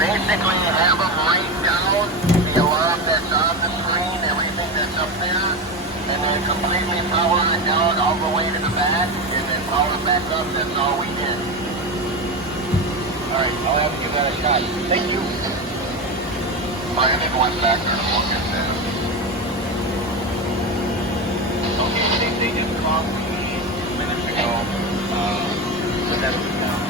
basically have them write down the alarm that's on the screen, everything that's up there, and then completely power it down all the way to the back, and then power it back up. That's all we did. Alright, I'll have to give that a shot. Thank you. Miami going back there to look at that. Okay, they just called me 2 minutes ago. So that's